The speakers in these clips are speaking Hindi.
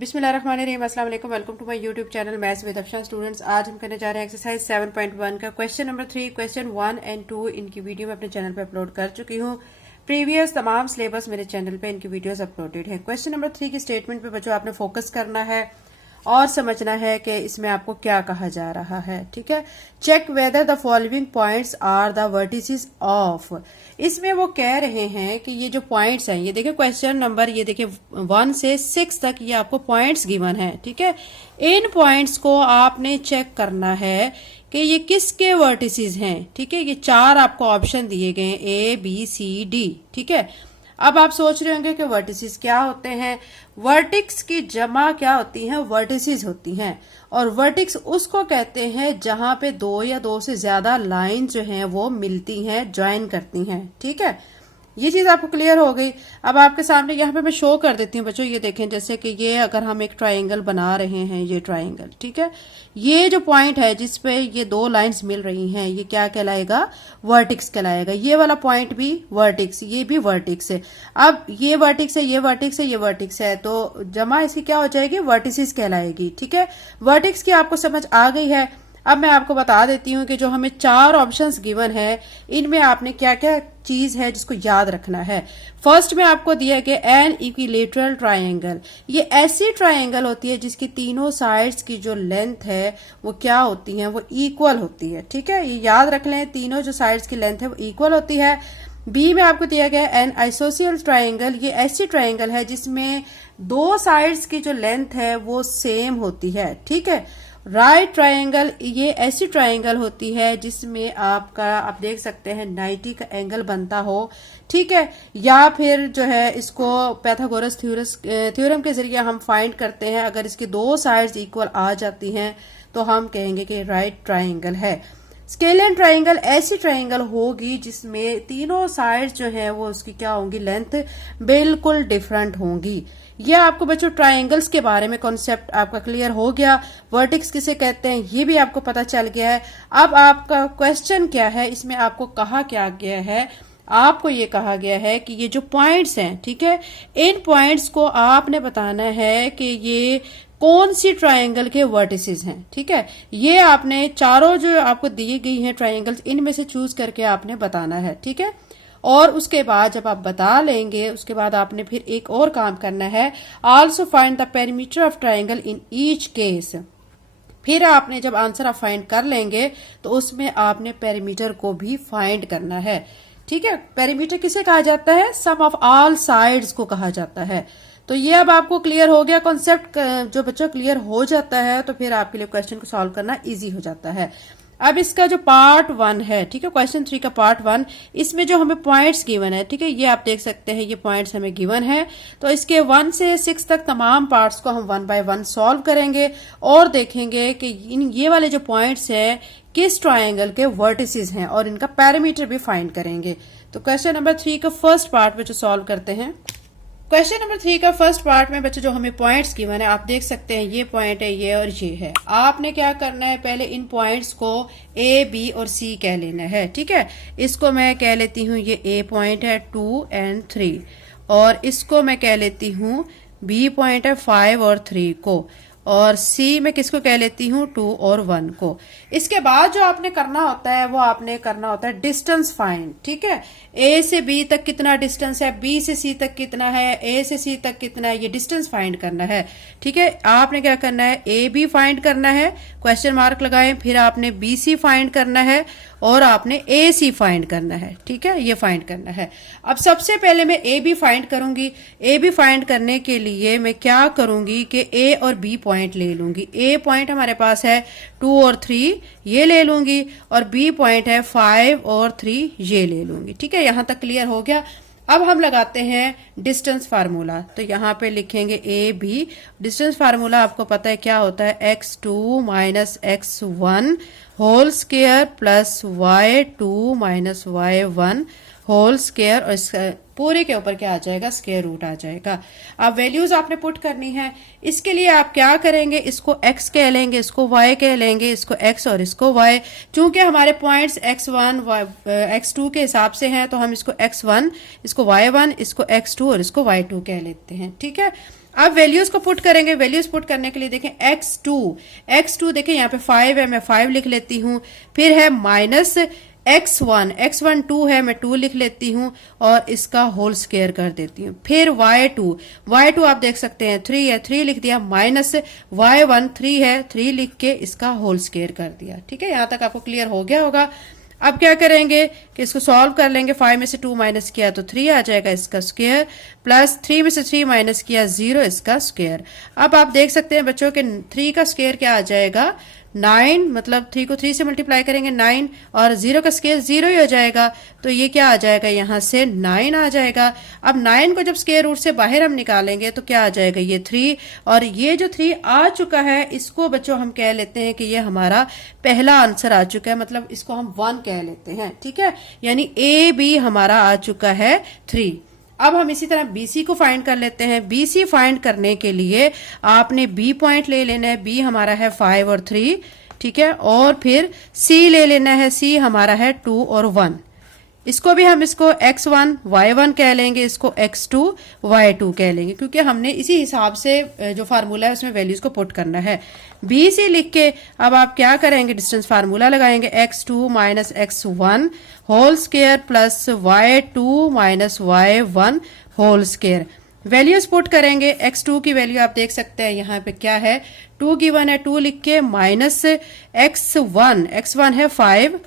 बिस्मिल्लाहिर्रहमानिर्रहीम, अस्सलाम वालेकुम। Welcome to my YouTube channel maths with Afshan students. आज हम करने जा रहे हैं एक्सरसाइज 7.1 का क्वेश्चन नंबर 3, क्वेश्चन 1 एंड 2 इनकी वीडियो मैं अपने चैनल पे अपलोड कर चुकी हूँ। प्रीवियस तमाम सिलेबस मेरे चैनल पे इनकी वीडियोस अपलोडेड है। क्वेश्चन नंबर 3 की स्टेटमेंट पे बच्चों आपने फोकस करना है और समझना है कि इसमें आपको क्या कहा जा रहा है। ठीक है, check whether the following points are the vertices of. इसमें वो कह रहे हैं कि ये जो पॉइंट्स हैं, ये देखिए क्वेश्चन नंबर, ये देखिए 1 से 6 तक ये आपको पॉइंट्स गिवन है। ठीक है, इन पॉइंट्स को आपने चेक करना है कि ये किसके वर्टिसेस हैं। ठीक है, ये 4 आपको ऑप्शन दिए गए हैं, A B C D। ठीक है, अब आप सोच रहे होंगे कि वर्टिसेस क्या होते हैं। वर्टिक्स की जमा क्या होती है, वर्टिसेस होती हैं। और वर्टिक्स उसको कहते हैं जहां पे 2 या 2 से ज्यादा लाइन जो हैं वो मिलती हैं, ज्वाइन करती हैं। ठीक है, ये चीज आपको क्लियर हो गई। अब आपके सामने यहाँ पे मैं शो कर देती हूँ बच्चों, ये देखें, जैसे कि ये अगर हम एक ट्रायंगल बना रहे हैं, ये ट्रायंगल, ठीक है, ये जो पॉइंट है जिसपे ये 2 लाइंस मिल रही हैं, ये क्या कहलाएगा, वर्टिक्स कहलाएगा। ये वाला पॉइंट भी वर्टिक्स, ये भी वर्टिक्स है। अब ये वर्टिक्स है, ये वर्टिक्स है, ये वर्टिक्स है, तो जमा इसकी क्या हो जाएगी, वर्टिसेस कहलाएगी। ठीक है, वर्टिक्स की आपको समझ आ गई है। अब मैं आपको बता देती हूँ कि जो हमें 4 ऑप्शंस गिवन है, इनमें आपने क्या क्या चीज है जिसको याद रखना है। फर्स्ट में आपको दिया गया एन इक्विलेटरल ट्रायंगल। ये ऐसी ट्रायंगल होती है जिसकी तीनों साइड्स की जो लेंथ है वो क्या होती है, वो इक्वल होती है। ठीक है, ये याद रख लें, तीनों जो साइड्स की लेंथ है वो इक्वल होती है। बी में आपको दिया गया एन आइसोसियल ट्रायंगल। ये ऐसी ट्रायंगल है जिसमें 2 साइड्स की जो लेंथ है वो सेम होती है। ठीक है, राइट ट्रायंगल, ये ऐसी ट्रायंगल होती है जिसमें आपका, आप देख सकते हैं, 90 का एंगल बनता हो। ठीक है, या फिर जो है इसको पैथागोरस थ्योरम के जरिए हम फाइंड करते हैं। अगर इसकी 2 साइड्स इक्वल आ जाती हैं तो हम कहेंगे कि राइट ट्रायंगल है। स्केलियन ट्रायंगल ऐसी ट्रायंगल होगी जिसमें तीनों साइड्स जो है वो उसकी क्या होंगी, लेंथ बिल्कुल डिफरेंट होंगी। ये आपको बच्चों ट्रायंगल्स के बारे में कॉन्सेप्ट आपका क्लियर हो गया। वर्टिक्स किसे कहते हैं ये भी आपको पता चल गया है। अब आपका क्वेश्चन क्या है, इसमें आपको कहा क्या गया है, आपको ये कहा गया है कि ये जो पॉइंट्स हैं, ठीक है, इन पॉइंट्स को आपने बताना है कि ये कौन सी ट्रायंगल के वर्टिसेस हैं। ठीक है, ये आपने चारों जो आपको दी गई हैं ट्रायंगल्स, इनमें से चूज करके आपने बताना है। ठीक है, और उसके बाद जब आप बता लेंगे, उसके बाद आपने फिर एक और काम करना है, also find the perimeter of triangle in each case. फिर आपने जब आंसर आप फाइंड कर लेंगे तो उसमें आपने पेरीमीटर को भी फाइंड करना है। ठीक है, पेरीमीटर किसे कहा जाता है, सम ऑफ ऑल साइड्स को कहा जाता है। तो ये अब आपको क्लियर हो गया कॉन्सेप्ट। जो बच्चा क्लियर हो जाता है तो फिर आपके लिए क्वेश्चन को सॉल्व करना इजी हो जाता है। अब इसका जो पार्ट 1 है, ठीक है, क्वेश्चन 3 का पार्ट 1, इसमें जो हमें पॉइंट्स गिवन है, ठीक है, ये आप देख सकते हैं, ये पॉइंट्स हमें गिवन है। तो इसके 1 से 6 तक तमाम पार्ट्स को हम 1 बाय 1 सॉल्व करेंगे और देखेंगे कि ये वाले जो पॉइंट्स हैं किस ट्रायंगल के वर्टिसेस हैं और इनका पैरामीटर भी फाइंड करेंगे। तो क्वेश्चन नंबर 3 का फर्स्ट पार्ट में जो सॉल्व करते हैं, क्वेश्चन नंबर 3 का फर्स्ट पार्ट में बच्चे जो हमें पॉइंट्स गिवन है, आप देख सकते हैं, ये पॉइंट है, ये और ये है। आपने क्या करना है, पहले इन पॉइंट्स को A, B और C कह लेना है। ठीक है, इसको मैं कह लेती हूँ, ये A पॉइंट है 2 और 3, और इसको मैं कह लेती हूँ B पॉइंट है 5 और 3 को, और C में किसको कह लेती हूँ, 2 और 1 को। इसके बाद जो आपने करना होता है वो आपने करना होता है डिस्टेंस फाइंड। ठीक है, A से B तक कितना डिस्टेंस है, B से C तक कितना है, A से C तक कितना है, ये डिस्टेंस फाइंड करना है। ठीक है, आपने क्या करना है, A B फाइंड करना है, क्वेश्चन मार्क लगाएं, फिर आपने B C फाइंड करना है और आपने A C फाइंड करना है। ठीक है, ये फाइंड करना है। अब सबसे पहले मैं A B फाइंड करूंगी। A B फाइंड करने के लिए मैं क्या करूंगी कि A और B पॉइंट ले लूंगी। A पॉइंट हमारे पास है 2 और 3, ये ले लूंगी, और B पॉइंट है 5 और 3, ये ले लूंगी। ठीक है, यहां तक क्लियर हो गया। अब हम लगाते हैं डिस्टेंस फार्मूला। तो यहाँ पे लिखेंगे A B। डिस्टेंस फार्मूला आपको पता है क्या होता है, x2 minus x1 whole square plus y2 minus y1 whole square, और इसका पूरे के ऊपर क्या आ जाएगा, स्क्वायर रूट आ जाएगा। अब वैल्यूज आपने पुट करनी है। इसके लिए आप क्या करेंगे, इसको x कह लेंगे, इसको y कह लेंगे, इसको x और इसको y। चूंकि हमारे पॉइंट्स x1 x2 के हिसाब से हैं तो हम इसको x1, इसको y1, इसको x2 और इसको y2 कह लेते हैं। ठीक है, अब वैल्यूज को पुट करेंगे। वैल्यूज पुट करने के लिए देखें x2 देखें यहाँ पे 5 है, मैं 5 लिख लेती हूं। फिर है माइनस x1 2 है, मैं 2 लिख लेती हूं और इसका होल स्क्वायर कर देती हूं। फिर y2 आप देख सकते हैं 3 है, 3 लिख दिया, माइनस y1 3 है, 3 लिख के इसका होल स्क्वायर कर दिया। ठीक है, यहां तक आपको क्लियर हो गया होगा। अब क्या करेंगे कि इसको सॉल्व कर लेंगे। 5 में से 2 माइनस किया तो 3 आ जाएगा इसका स्क्वायर, प्लस 3 में से 3 माइनस किया 0 इसका स्क्वायर। अब आप देख सकते हैं बच्चों के 3 का स्क्वायर क्या आ जाएगा 9, मतलब 3 को 3 से मल्टीप्लाई करेंगे 9, और 0 का स्क्वायर 0 ही हो जाएगा, तो ये क्या आ जाएगा यहां से 9 आ जाएगा। अब 9 को जब स्क्वायर रूट से बाहर हम निकालेंगे तो क्या आ जाएगा ये 3, और ये जो 3 आ चुका है इसको बच्चों हम कह लेते हैं कि ये हमारा पहला आंसर आ चुका है, मतलब इसको हम 1 कह लेते हैं। ठीक है, यानी ए बी हमारा आ चुका है 3। अब हम इसी तरह BC को फाइंड कर लेते हैं। BC फाइंड करने के लिए आपने B पॉइंट ले लेना है। B हमारा है 5 और 3, ठीक है, और फिर C ले लेना है। C हमारा है 2 और 1। इसको भी हम इसको x1 y1 कह लेंगे, इसको x2 y2 कह लेंगे, क्योंकि हमने इसी हिसाब से जो फार्मूला है उसमें वैल्यूज को पुट करना है। BC लिख के अब आप क्या करेंगे, डिस्टेंस फार्मूला लगाएंगे, x2 minus x1 whole square plus y2 minus y1 whole square. Values put करेंगे। x2 की वैल्यू आप देख सकते हैं यहाँ पे क्या है, 2 गिवन है, 2 लिख के माइनस x1 है 5,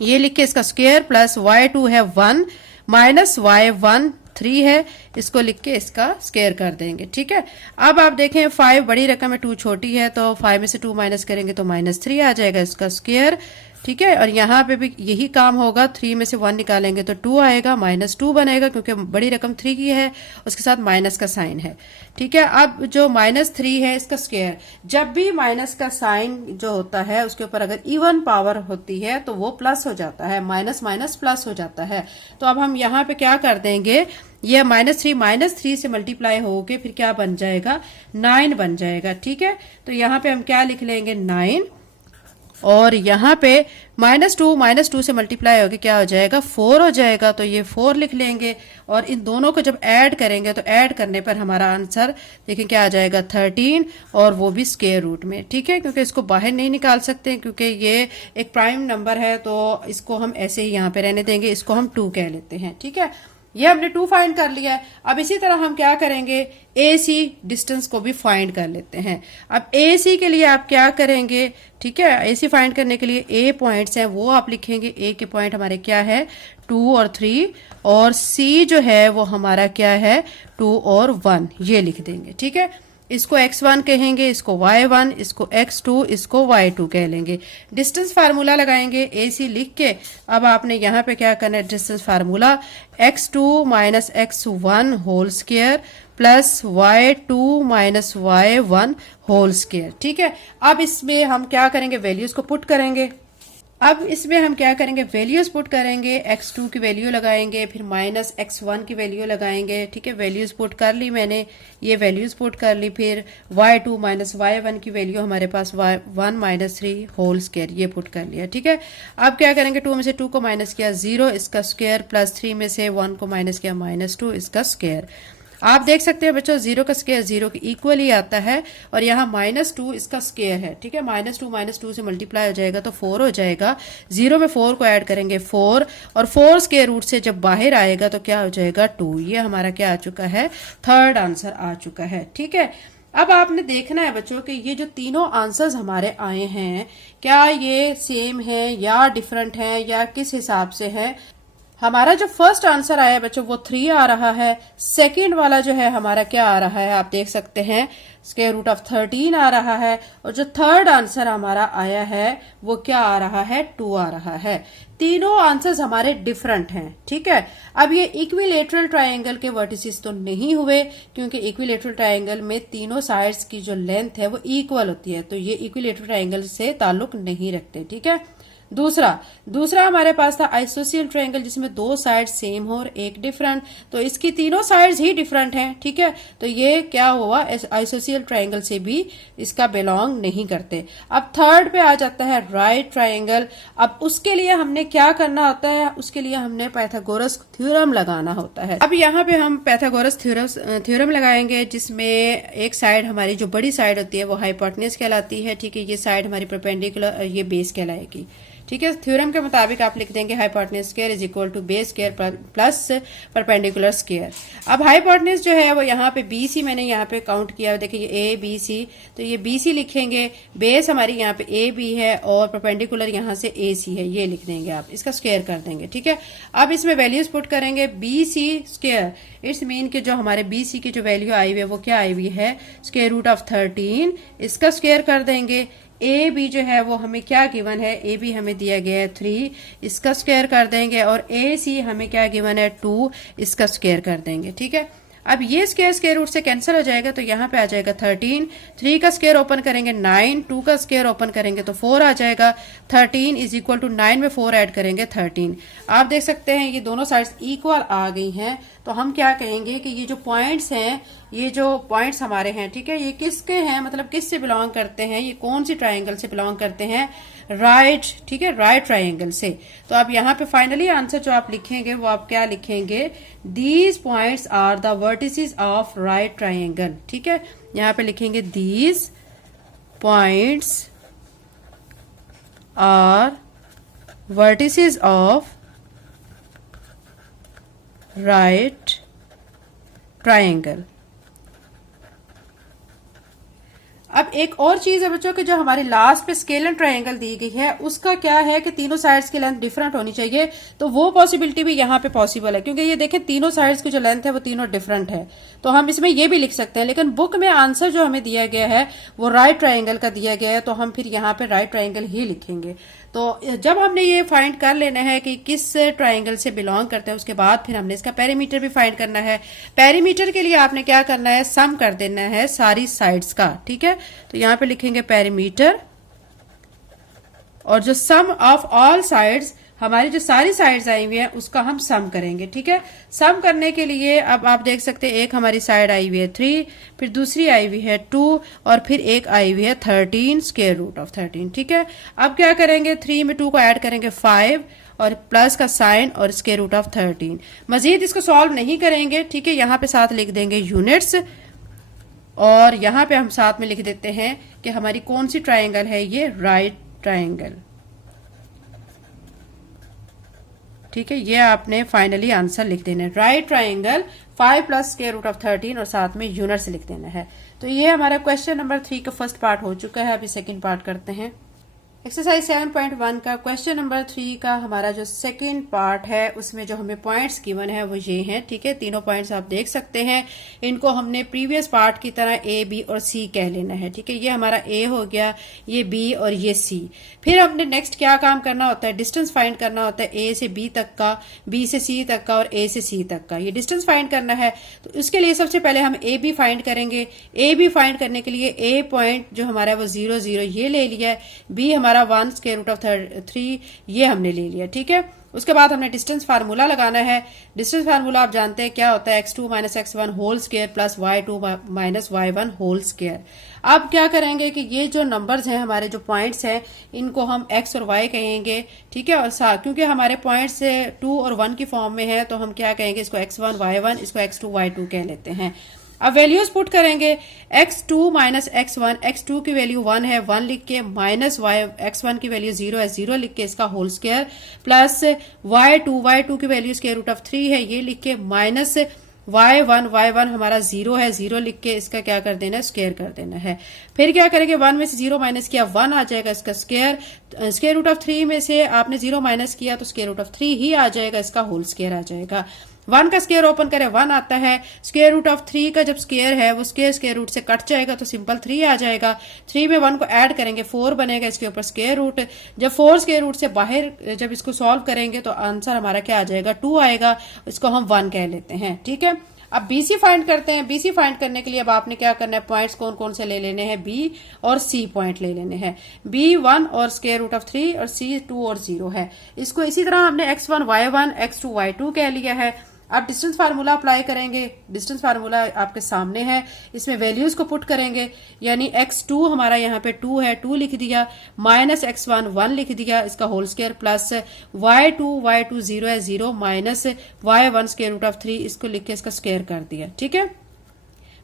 ये लिख के इसका स्क्वायर, प्लस y2 है 1 माइनस y1 3 है, इसको लिख के इसका स्क्वायर कर देंगे। ठीक है, अब आप देखें 5 बड़ी रकम है, 2 छोटी है, तो 5 में से 2 माइनस करेंगे तो -3 आ जाएगा इसका स्क्वायर। ठीक है, और यहाँ पे भी यही काम होगा, 3 में से 1 निकालेंगे तो 2 आएगा, -2 बनेगा क्योंकि बड़ी रकम 3 की है, उसके साथ माइनस का साइन है। ठीक है, अब जो -3 है इसका स्क्वायर, जब भी माइनस का साइन जो होता है उसके ऊपर अगर इवन पावर होती है तो वो प्लस हो जाता है, माइनस माइनस प्लस हो जाता है। तो अब हम यहाँ पे क्या कर देंगे, ये -3 से मल्टीप्लाई होके फिर क्या बन जाएगा 9 बन जाएगा। ठीक है, तो यहाँ पे हम क्या लिख लेंगे 9, और यहाँ पे -2 से मल्टीप्लाई होके क्या हो जाएगा 4 हो जाएगा, तो ये 4 लिख लेंगे, और इन दोनों को जब ऐड करेंगे तो ऐड करने पर हमारा आंसर देखें क्या आ जाएगा 13, और वो भी स्क्वायर रूट में। ठीक है, क्योंकि इसको बाहर नहीं निकाल सकते क्योंकि ये एक प्राइम नंबर है, तो इसको हम ऐसे ही यहाँ पे रहने देंगे, इसको हम 2 कह लेते हैं। ठीक है, ये हमने 2 फाइंड कर लिया है। अब इसी तरह हम क्या करेंगे, AC डिस्टेंस को भी फाइंड कर लेते हैं। अब AC के लिए आप क्या करेंगे, ठीक है, AC फाइंड करने के लिए A पॉइंट्स हैं वो आप लिखेंगे। A के पॉइंट हमारे क्या है 2 और 3, और C जो है वो हमारा क्या है 2 और 1, ये लिख देंगे। ठीक है, इसको x1 कहेंगे, इसको y1, इसको x2, इसको y2 कह लेंगे। डिस्टेंस फार्मूला लगाएंगे AC लिख के। अब आपने यहाँ पे क्या करना है, distance formula x2 minus x1 whole square plus y2 minus y1 whole square. ठीक है, अब इसमें हम क्या करेंगे, वैल्यूज को पुट करेंगे। अब इसमें हम क्या करेंगे, वैल्यूज पुट करेंगे, x2 की वैल्यू लगाएंगे, फिर माइनस x1 की वैल्यू लगाएंगे। ठीक है, वैल्यूज पुट कर ली मैंने, ये वैल्यूज पुट कर ली, फिर y2 माइनस y1 की वैल्यू हमारे पास y1 माइनस 3 होल स्क्वायर, ये पुट कर लिया। ठीक है, अब क्या करेंगे, 2 में से 2 को माइनस किया 0 इसका स्क्वायर, प्लस 3 में से 1 को माइनस किया -2 इसका स्क्वायर। आप देख सकते हैं बच्चों 0 का स्क्वायर 0 के इक्वल ही आता है, और यहाँ -2 इसका स्क्वायर है। ठीक है, -2 से मल्टीप्लाई हो जाएगा तो 4 हो जाएगा, 0 में 4 को ऐड करेंगे 4, और 4 स्क्वायर रूट से जब बाहर आएगा तो क्या हो जाएगा 2। ये हमारा क्या आ चुका है, थर्ड आंसर आ चुका है। ठीक है, अब आपने देखना है बच्चों कि ये जो तीनों आंसर्स हमारे आए हैं क्या ये सेम है या डिफरेंट है या किस हिसाब से है। हमारा जो फर्स्ट आंसर आया है बच्चों वो 3 आ रहा है, सेकंड वाला जो है हमारा क्या आ रहा है आप देख सकते हैं स्क्वायर रूट ऑफ 13 आ रहा है, और जो थर्ड आंसर हमारा आया है वो क्या आ रहा है 2 आ रहा है। तीनों आंसर्स हमारे डिफरेंट हैं। ठीक है, अब ये इक्विलेटरल ट्रायंगल के वर्टिसेस तो नहीं हुए, क्योंकि इक्विलेटरल ट्रायंगल में तीनों साइड्स की जो लेंथ है वो इक्वल होती है, तो ये इक्विलेटरल ट्रायंगल से ताल्लुक नहीं रखते। ठीक है, दूसरा हमारे पास था आइसोसियल ट्रायंगल जिसमें दो साइड सेम हो और एक डिफरेंट, तो इसकी तीनों साइड्स ही डिफरेंट हैं, ठीक है। तो ये क्या हुआ, आइसोसियल ट्रायंगल से भी इसका बिलोंग नहीं करते। अब थर्ड पे आ जाता है राइट ट्रायंगल। अब उसके लिए हमने क्या करना होता है, उसके लिए हमने पाइथागोरस थ्योरम लगाना होता है। अब यहाँ पे हम पाइथागोरस थ्योरम लगाएंगे जिसमें एक साइड हमारी जो बड़ी साइड होती है वो हाइपोटेन्यूज कहलाती है, ठीक है। ये साइड हमारी परपेंडिकुलर, ये बेस कहलाएगी, ठीक है। थ्योरम के मुताबिक आप लिख देंगे hypotenuse square is equal to base square plus perpendicular square. अब हाइपोटेन्यूज जो है वो यहाँ पे BC मैंने यहाँ पे काउंट किया, देखिए ये ABC, तो ये BC लिखेंगे, बेस हमारी यहाँ पे AB है और परपेंडिकुलर यहाँ से AC है, ये लिख देंगे आप, इसका स्क्वायर कर देंगे, ठीक है। अब इसमें वैल्यूज पुट करेंगे, BC स्क्वायर इट्स मीन कि जो हमारे BC की जो वैल्यू आई हुई है वो क्या आई हुई है, स्क्वायर रूट ऑफ 13, इसका स्क्वायर कर देंगे। ए बी जो है वो हमें क्या गिवन है, ए बी हमें दिया गया है 3, इसका स्क्वायर कर देंगे, और ए सी हमें क्या गिवन है 2, इसका स्क्वायर कर देंगे, ठीक है। अब ये स्क्वायर रूट से कैंसिल हो जाएगा, तो यहाँ पे आ जाएगा 13, 3 का स्क्वायर ओपन करेंगे 9, 2 का स्क्वायर ओपन करेंगे तो 4 आ जाएगा, 13 इज इक्वल टू 9 में 4 ऐड करेंगे 13। आप देख सकते हैं ये दोनों साइड्स इक्वल आ गई हैं, तो हम क्या कहेंगे कि ये जो पॉइंट्स हैं, ये जो पॉइंट्स हमारे हैं, ठीक है, ये किसके हैं, मतलब किस से बिलोंग करते हैं, ये कौन सी ट्राइंगल से बिलोंग करते हैं, राइट, ठीक है, राइट ट्राइंगल से। तो अब यहाँ पे फाइनली आंसर जो आप लिखेंगे वो आप क्या लिखेंगे, these points are the vertices of right triangle, ठीक है। यहाँ पे लिखेंगे these points are vertices of right triangle. अब एक और चीज है बच्चों कि जो हमारे लास्ट पे स्केलर ट्रायंगल दी गई है उसका क्या है कि तीनों साइड्स की लेंथ डिफरेंट होनी चाहिए, तो वो पॉसिबिलिटी भी यहाँ पे पॉसिबल है, क्योंकि ये देखें तीनों साइड्स की जो लेंथ है वो तीनों डिफरेंट है, तो हम इसमें ये भी लिख सकते हैं। लेकिन बुक में आंसर जो हमें दिया गया है वो राइट ट्रायंगल का दिया गया है, तो हम फिर यहाँ पे राइट ट्रायंगल ही लिखेंगे। तो जब हमने ये फाइंड कर लेना है कि किस ट्रायंगल से बिलोंग करते हैं, उसके बाद फिर हमने इसका पेरीमीटर भी फाइंड करना है। पेरीमीटर के लिए आपने क्या करना है, सम कर देना है सारी साइड्स का, ठीक है। तो यहां पे लिखेंगे पेरीमीटर, और जो सम ऑफ ऑल साइड्स, हमारी जो सारी साइड्स आई हुई हैं उसका हम सम करेंगे, ठीक है। सम करने के लिए अब आप देख सकते हैं एक हमारी साइड आई हुई है 3, फिर दूसरी आई हुई है 2, और फिर एक आई हुई है 13 स्क्वायर रूट ऑफ 13, ठीक है। अब क्या करेंगे, 3 में 2 को ऐड करेंगे 5 और प्लस का साइन और स्क्वायर रूट ऑफ 13। मजीद इसको सॉल्व नहीं करेंगे, ठीक है। यहाँ पे साथ लिख देंगे यूनिट्स, और यहाँ पे हम साथ में लिख देते हैं कि हमारी कौन सी ट्रायंगल है, ये राइट ट्रायंगल, ठीक है। ये आपने फाइनली आंसर लिख देना है, right triangle 5 plus square root of 13, और साथ में यूनिट्स लिख देना है। तो ये हमारा क्वेश्चन नंबर 3 का फर्स्ट पार्ट हो चुका है। अभी सेकंड पार्ट करते हैं। एक्सरसाइज 7.1 का क्वेश्चन नंबर 3 का हमारा जो सेकंड पार्ट है उसमें जो हमें पॉइंट्स गिवन है वो ये हैं, ठीक है। तीनों पॉइंट्स आप देख सकते हैं, इनको हमने प्रीवियस पार्ट की तरह ए, बी और सी कह लेना है, ठीक है। ये हमारा ए हो गया, ये बी और ये सी। फिर हमने नेक्स्ट क्या काम करना होता है, डिस्टेंस फाइंड करना होता है ए से बी तक का, बी से सी तक का और ए से सी तक का, ये डिस्टेंस फाइंड करना है। तो इसके लिए सबसे पहले हम ए बी फाइंड करेंगे। ए बी फाइंड करने के लिए ए पॉइंट जो हमारा वो 0 0 ये ले लिया है, बी हमारा 1 स्क्वायर रूट ऑफ 3 ये हमने ले लिया, ठीक है। उसके बाद हमने डिस्टेंस फार्मूला लगाना है। डिस्टेंस फार्मूला आप जानते हैं क्या होता है, x2 minus x1 whole square plus y2 minus y1 whole square. अब क्या करेंगे कि ये जो नंबर्स हैं, हमारे जो पॉइंट्स हैं, इनको हम x और y कहेंगे, ठीक है। और क्योंकि हमारे पॉइंट्स 2 और 1 की फॉर्म में है तो हम क्या कहेंगे, इसको x1 y1, इसको x2 y2 कह लेते हैं। अब वैल्यूज पुट करेंगे, x2 माइनस x1, x2 की वैल्यू 1 है, 1 लिख के, माइनस x1 की वैल्यू 0 है, 0 लिख के इसका होल स्क्वायर, प्लस y2 की वैल्यू स्क्वायर रूट ऑफ 3 है, ये लिख के, माइनस y1 हमारा 0 है, 0 लिख के इसका क्या कर देना है, स्क्वायर कर देना है। फिर क्या करेंगे, 1 में से 0 माइनस किया 1 आ जाएगा इसका स्क्वायर, स्क्वायर रूट ऑफ 3 में से आपने 0 माइनस किया तो स्क्वायर रूट ऑफ 3 ही आ जाएगा, इसका होल स्क्वायर आ जाएगा। 1 का स्क्वायर ओपन करें 1 आता है, स्क्वायर रूट ऑफ 3 का जब स्क्वायर है वो स्क्वायर रूट से कट जाएगा तो सिंपल 3 आ जाएगा। 3 में 1 को ऐड करेंगे 4 बनेगा, इसके ऊपर स्क्वायर रूट, जब 4 स्क्वायर रूट से बाहर जब इसको सॉल्व करेंगे तो आंसर हमारा क्या आ जाएगा, 2 आएगा, इसको हम 1 कह लेते हैं, ठीक है। अब बीसी फाइंड करते हैं। बीसी फाइंड करने के लिए अब आपने क्या करना है, पॉइंट्स कौन कौन से ले लेने हैं, बी और सी पॉइंट ले लेने हैं। बी 1 और स्क्वायर रूट ऑफ 3 और सी 2 और 0 है। इसको इसी तरह हमने x1 y1 x2 y2 कह लिया है। अब डिस्टेंस फार्मूला अप्लाई करेंगे। डिस्टेंस फार्मूला आपके सामने है, इसमें वैल्यूज को पुट करेंगे, यानी x2 हमारा यहाँ पे 2 है, 2 लिख दिया, माइनस x1 1 लिख दिया, इसका होल स्क्वायर, प्लस y2 0 है 0, minus y1 square root of 3, इसको लिख के इसका स्क्वायर कर दिया। ठीक है,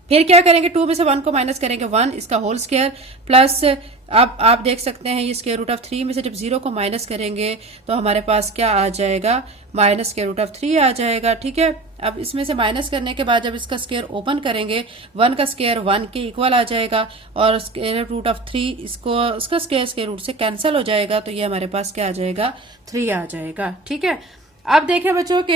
फिर क्या करेंगे, 2 में से 1 को माइनस करेंगे, 1 इसका होल स्क्वायर, प्लस अब आप देख सकते हैं ये स्क्वायर रूट ऑफ 3 में से जब 0 को माइनस करेंगे तो हमारे पास क्या आ जाएगा, माइनस स्क्वायर रूट ऑफ 3 आ जाएगा। ठीक है, अब इसमें से माइनस करने के बाद जब इसका स्क्वायर ओपन करेंगे 1 का स्क्वायर 1 के इक्वल आ जाएगा और स्क्वायर रूट ऑफ 3 उसका स्क्वायर रूट से कैंसिल हो जाएगा, तो ये हमारे पास क्या आ जाएगा, 3 आ जाएगा। ठीक है, अब देखें बच्चों कि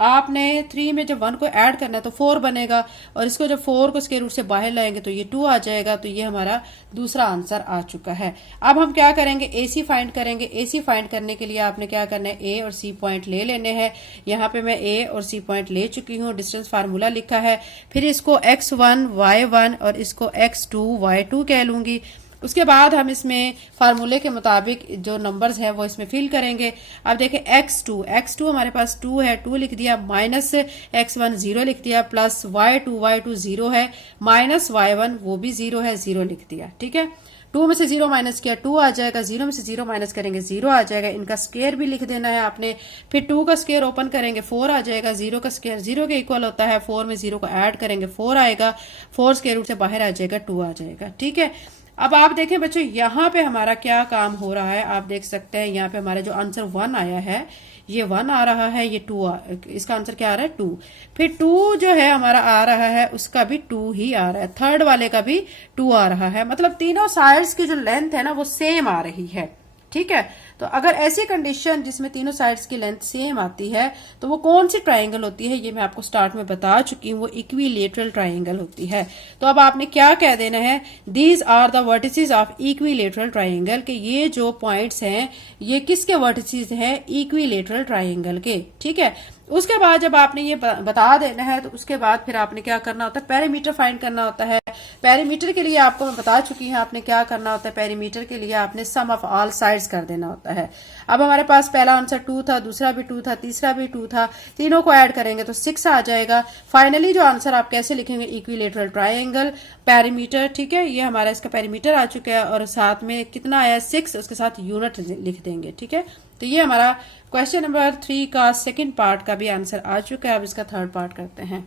आपने 3 में जब 1 को ऐड करना है तो 4 बनेगा और इसको जब 4 को स्क्वायर रूट से बाहर लाएंगे तो ये 2 आ जाएगा। तो ये हमारा दूसरा आंसर आ चुका है। अब हम क्या करेंगे, एसी फाइंड करेंगे। एसी फाइंड करने के लिए आपने क्या करना है, ए और सी पॉइंट ले लेने हैं। यहाँ पे मैं ए और सी पॉइंट ले चुकी हूँ, डिस्टेंस फार्मूला लिखा है। फिर इसको x1 y1 और इसको x2 y2 कह लूंगी। उसके बाद हम इसमें फार्मूले के मुताबिक जो नंबर्स है वो इसमें फिल करेंगे। अब देखें x2 हमारे पास 2 है, 2 लिख दिया, माइनस x1 0 लिख दिया, प्लस y2 0 है, माइनस y1 वो भी 0 है, 0 लिख दिया। ठीक है, 2 में से 0 माइनस किया 2 आ जाएगा, 0 में से 0 माइनस करेंगे 0 आ जाएगा। इनका स्क्वायर भी लिख देना है आपने। फिर 2 का स्क्वायर ओपन करेंगे 4 आ जाएगा, 0 का स्क्वायर 0 के इक्वल होता है, 4 में 0 को ऐड करेंगे 4 आएगा, 4 स्क्वायर रूट से बाहर आ जाएगा 2 आ जाएगा। ठीक है, अब आप देखें बच्चों यहाँ पे हमारा क्या काम हो रहा है, आप देख सकते हैं यहाँ पे हमारा जो आंसर 1 आया है ये 1 आ रहा है, ये 2 इसका आंसर क्या आ रहा है 2। फिर 2 जो है हमारा आ रहा है उसका भी 2 ही आ रहा है, थर्ड वाले का भी 2 आ रहा है, मतलब तीनों साइड्स की जो लेंथ है ना वो सेम आ रही है। ठीक है, तो अगर ऐसी कंडीशन जिसमें तीनों साइड्स की लेंथ सेम आती है तो वो कौन सी ट्राइंगल होती है, ये मैं आपको स्टार्ट में बता चुकी हूँ, वो इक्विलेटरल ट्राइंगल होती है। तो अब आपने क्या कह देना है, these are the vertices of equilateral triangle, कि ये जो पॉइंट्स हैं ये किसके वर्टिसेस हैं, इक्विलेटरल ट्राइंगल के। ठीक है, उसके बाद जब आपने ये बता देना है तो उसके बाद फिर आपने क्या करना होता है, पेरीमीटर फाइंड करना होता है। पेरीमीटर के लिए आपको मैं बता चुकी हूँ आपने क्या करना होता है, पेरीमीटर के लिए आपने सम ऑफ ऑल साइड्स कर देना होता है। अब हमारे पास पहला आंसर 2 था, दूसरा भी 2 था, तीसरा भी 2 था, तीनों को ऐड करेंगे तो 6 आ जाएगा। फाइनली जो आंसर आप कैसे लिखेंगे, इक्विलेटरल ट्राइंगल पेरीमीटर। ठीक है, ये हमारा इसका पेरीमीटर आ चुका है और साथ में कितना आया 6, उसके साथ यूनिट लिख देंगे। ठीक है, तो ये हमारा क्वेश्चन नंबर 3 का सेकंड पार्ट का भी आंसर आ चुका है। अब इसका थर्ड पार्ट करते हैं।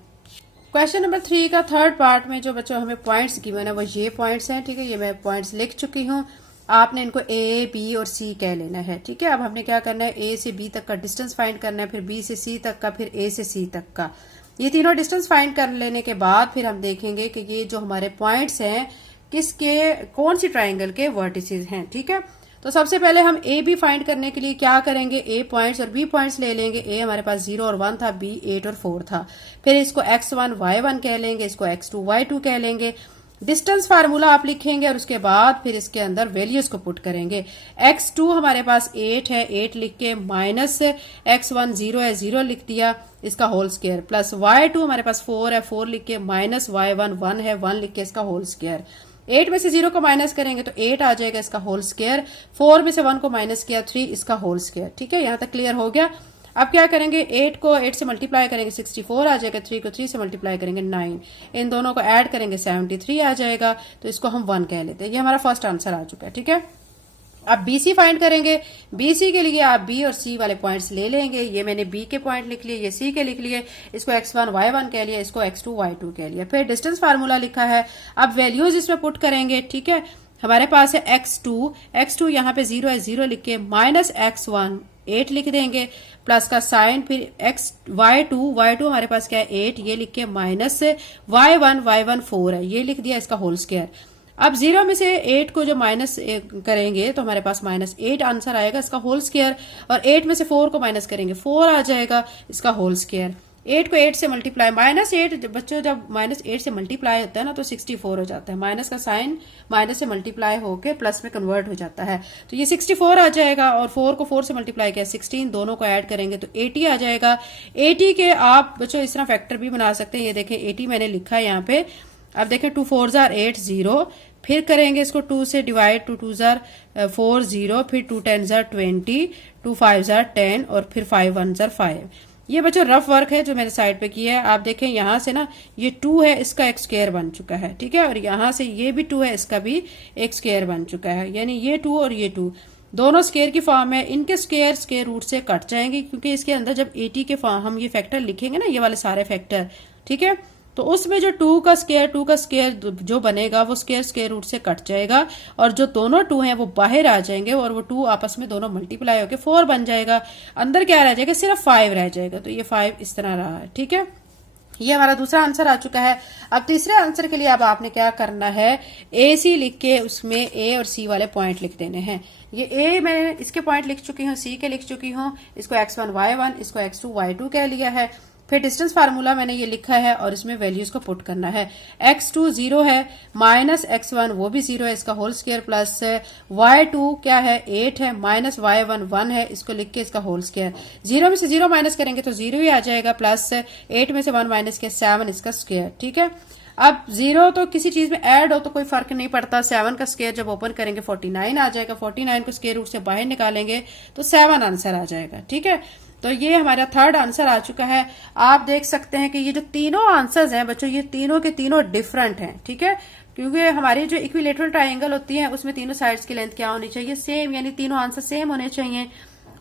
क्वेश्चन नंबर 3 का थर्ड पार्ट में जो बच्चों हमें पॉइंट्स गिवन है वो ये पॉइंट्स हैं। ठीक है, ये मैं पॉइंट्स लिख चुकी हूँ, आपने इनको ए बी और सी कह लेना है। ठीक है, अब हमने क्या करना है, ए से बी तक का डिस्टेंस फाइंड करना है, फिर बी से सी तक का, फिर ए से सी तक का। ये तीनों डिस्टेंस फाइंड कर लेने के बाद फिर हम देखेंगे कि ये जो हमारे पॉइंट्स हैं किसके, कौन सी ट्राइंगल के वर्टिसेस हैं। ठीक है, तो सबसे पहले हम ए बी फाइंड करने के लिए क्या करेंगे, ए पॉइंट्स और बी पॉइंट्स ले लेंगे। ए हमारे पास 0 और 1 था, बी 8 और 4 था। फिर इसको x1 y1 कह लेंगे, इसको x2 y2 कह लेंगे। डिस्टेंस फार्मूला आप लिखेंगे और उसके बाद फिर इसके अंदर वैल्यूज को पुट करेंगे। x2 हमारे पास 8 है, 8 लिख के, माइनस x1 0 है, 0 लिख दिया, इसका होल स्क्वायर, प्लस y2 हमारे पास 4 है, 4 लिख के, माइनस y1 1 है, 1 लिख के इसका होल स्क्वायर। 8 में से 0 को माइनस करेंगे तो 8 आ जाएगा, इसका होल स्क्वायर। 4 में से 1 को माइनस किया 3, इसका होल स्क्वायर। ठीक है, यहां तक क्लियर हो गया। अब क्या करेंगे, 8 को 8 से मल्टीप्लाई करेंगे 64 आ जाएगा, 3 को 3 से मल्टीप्लाई करेंगे 9, इन दोनों को ऐड करेंगे 73 आ जाएगा, तो इसको हम 1 कह लेते हैं। ये हमारा फर्स्ट आंसर आ चुका है। ठीक है, अब बीसी फाइंड करेंगे। बीसी के लिए आप बी और सी वाले पॉइंट्स ले लेंगे। ये मैंने बी के पॉइंट लिख लिए, ये सी के लिख लिए, इसको x1 y1 कह लिया, इसको x2 y2 कह लिया। फिर डिस्टेंस फार्मूला लिखा है, अब वैल्यूज इसमें पुट करेंगे। ठीक है, हमारे पास है x2 यहाँ पे 0 है, 0 लिख के, माइनस x1 8 लिख देंगे, प्लस का साइन, फिर y2 हमारे पास क्या है 8, ये लिख के, माइनस y1 4 है, ये लिख दिया, इसका होल स्क्वायर। अब 0 में से 8 को जो माइनस करेंगे तो हमारे पास -8 आंसर आएगा, इसका होल स्क्वायर। और 8 में से 4 को माइनस करेंगे 4 आ जाएगा, इसका होल स्क्वायर। 8 को 8 से मल्टीप्लाई, -8 बच्चों जब -8 से मल्टीप्लाई होता है ना तो 64 हो जाता है, माइनस का साइन माइनस से मल्टीप्लाई होके प्लस में कन्वर्ट हो जाता है। तो ये 64 आ जाएगा और 4 को 4 से मल्टीप्लाई किया 16, दोनों को ऐड करेंगे तो 80 आ जाएगा। 80 के आप बच्चों इस तरह फैक्टर भी बना सकते हैं, ये देखें 80 मैंने लिखा है यहाँ पे। अब देखें 2 4 जार 8 0, फिर करेंगे इसको 2 से डिवाइड, 2 2 जार 4 0, फिर 2 10 जार 20, 2 5 जार 10 और फिर 5 1 जार 5। ये बच्चों रफ वर्क है जो मैंने साइड पे किया है। आप देखें यहां से ना ये 2 है, इसका एक स्क्वायर बन चुका है, ठीक है, और यहां से ये भी 2 है, इसका भी एक स्क्वायर बन चुका है, यानी ये 2 और ये 2 दोनों स्क्वायर की फॉर्म है। इनके स्क्वायर स्क्वायर रूट से कट जाएंगे क्योंकि इसके अंदर जब 80 के फॉर्म हम ये फैक्टर लिखेंगे ना, ये वाले सारे फैक्टर, ठीक है, तो उसमें जो 2 का स्क्वायर जो बनेगा वो स्क्वायर स्क्वायर रूट से कट जाएगा और जो दोनों 2 हैं वो बाहर आ जाएंगे और वो 2 आपस में दोनों मल्टीप्लाई होकर 4 बन जाएगा। अंदर क्या रह जाएगा, सिर्फ 5 रह जाएगा। तो ये 5 इस तरह रहा है, ठीक है। ये हमारा दूसरा आंसर आ चुका है। अब तीसरे आंसर के लिए अब आपने क्या करना है, ए सी लिख के उसमें ए और सी वाले पॉइंट लिख देने हैं। ये ए मैं इसके पॉइंट लिख चुकी हूँ, सी के लिख चुकी हूँ, इसको x1 y1, इसको x2 y2 कह लिया है। फिर डिस्टेंस फार्मूला मैंने ये लिखा है और इसमें वैल्यूज को पुट करना है। x2 0 है, माइनस x1 वो भी 0 है, इसका होल स्क्वायर, प्लस y2 क्या है 8 है, माइनस y1 1 है, इसको लिख के इसका होल स्क्वायर। 0 में से 0 माइनस करेंगे तो 0 ही आ जाएगा, प्लस 8 में से 1 माइनस के 7 इसका स्क्वायर, ठीक है। अब 0 तो किसी चीज में ऐड हो तो कोई फर्क नहीं पड़ता, 7 का स्क्वायर जब ओपन करेंगे 49 आ जाएगा, 49 को स्क्वायर रूट से बाहर निकालेंगे तो 7 आंसर आ जाएगा, ठीक है। तो ये हमारा थर्ड आंसर आ चुका है। आप देख सकते हैं कि ये जो तीनों आंसर्स हैं बच्चों, ये तीनों के तीनों डिफरेंट हैं, ठीक है, क्योंकि हमारी जो इक्विलेटरल ट्रायंगल होती है उसमें तीनों साइड्स की लेंथ क्या होनी चाहिए, सेम, यानी तीनों आंसर सेम होने चाहिए।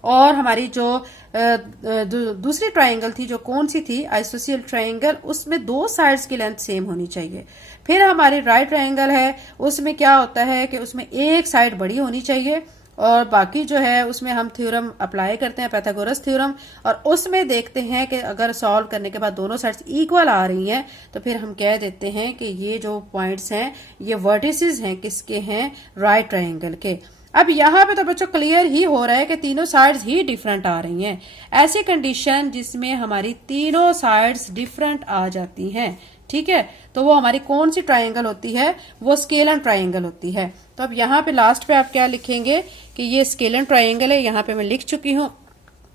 और हमारी जो दूसरी ट्रायंगल थी, जो कौन सी थी, आइसोसियल ट्रायंगल, उसमें 2 साइड्स की लेंथ सेम होनी चाहिए। फिर हमारी राइट ट्रायंगल है, उसमें क्या होता है कि उसमें एक साइड बड़ी होनी चाहिए और बाकी जो है उसमें हम थ्योरम अप्लाई करते हैं, पाइथागोरस थ्योरम, और उसमें देखते हैं कि अगर सॉल्व करने के बाद दोनों साइड्स इक्वल आ रही हैं तो फिर हम कह देते हैं कि ये जो पॉइंट्स हैं ये वर्टिसेस हैं, किसके हैं, राइट ट्रायंगल के। अब यहाँ पे तो बच्चों क्लियर ही हो रहा है कि तीनों साइड्स ही डिफरेंट आ रही हैं। ऐसी कंडीशन जिसमें हमारी तीनों साइड्स डिफरेंट आ जाती हैं, ठीक है, तो वो हमारी कौन सी ट्रायंगल होती है, वो स्केलन ट्रायंगल होती है। तो अब यहाँ पे लास्ट पे आप क्या लिखेंगे कि ये स्केलन ट्रायंगल है, यहाँ पे मैं लिख चुकी हूँ।